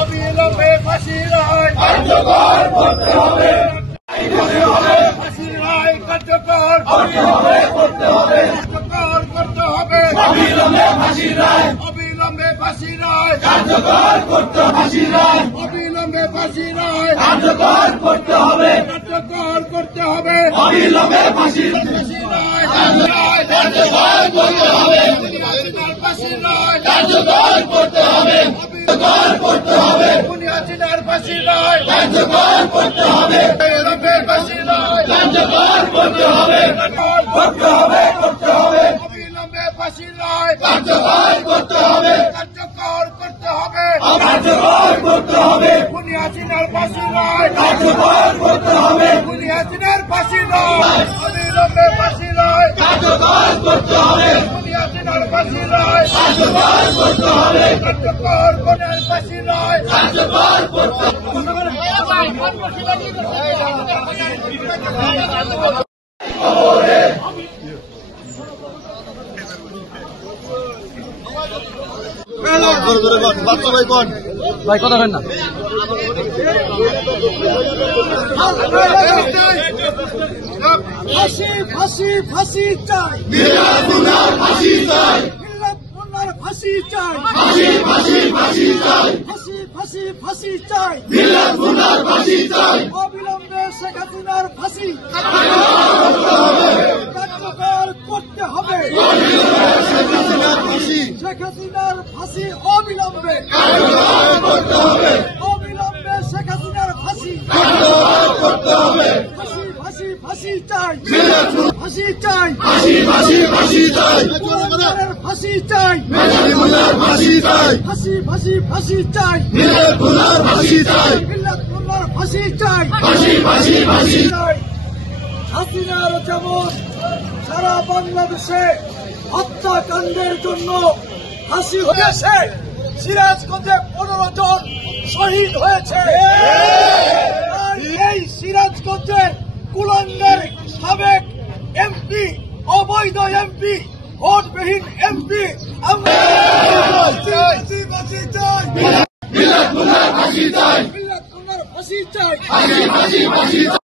অবিলম্বে ফাঁসির রায় কার্যকর করতে হবে। ফাঁসির রায় কার্যকর করতে হবে। কার্যকর করতে হবে। অবিলম্বে ফাঁসির রায় অবিলম্বে ফাঁসির রায় কার্যকর করতে ফাঁসির রায় অবিলম্বে ফাঁসির রায় কার্যকর করতে হবে। কার্যকর করতে হবে। অবিলম্বে ফাঁসির রায় কার্যকর করতে হবে। ফাঁসির রায় কার্যকর করতে হবে। কার্যকর করতে হবে। বুনিয়াদিনার ফাঁসির রায় কার্যকর করতে হবে। অবিলম্বে ফাঁসির রায় কার্যকর করতে হবে। করতে হবে করতে হবে। অবিলম্বে ফাঁসির রায় কার্যকর করতে হবে। কার্যকর করতে হবে। কার্যকর করতে হবে। বুনিয়াদিনার ফাঁসির রায় কার্যকর করতে হবে। বুনিয়াদিনার ফাঁসির রায় অবিলম্বে ফাঁসির রায় কার্যকর করতে হবে। বুনিয়াদিনার ফাঁসির রায় কার্যকর করতে হবে। কার্যকর করে ফাঁসির রায় কার্যকর করতে ভাই কথা বলেন না। ফাঁসি ফাঁসি ফাঁসি চাই। ফাঁসি চাই। ফাঁসি চাই। ফাঁসি ফাঁসি ফাঁসি চাই। ফাঁসি ফাঁসি ফাঁসি চাই। ফাঁসি চাই। অবিলম্বে শেখ হাসিনার ফাঁসি কার্যকর করতে হবে। শেখ হাসিনার ফাঁসি অবিলম্বে করতে হবে। অবিলম্বে শেখ হাসিনার ফাঁসি করতে হবে। ফাঁসি ফাঁসি ফাঁসি চাই। ফাঁসি চাই। ফাঁসি ফাঁসি ফাঁসি চাই। ফাঁসি চাই। ফাঁসি চাই। ফাঁসি ফাঁসি ফাঁসি চাই। ফাঁসি চাই। ফাঁসি চাই। ফাঁসি ফাঁসি ফাঁসি চাই। হাসিনার যেমন সারা বাংলাদেশে হত্যাকাণ্ডের জন্য ফাঁসি হয়েছে, সিরাজগঞ্জে 15 জন শহীদ হয়েছে। এই সিরাজগঞ্জের কুলাঙ্গার সাবেক এমপি, অবৈধ এমপি, ভোটবিহীন এমপি আমরা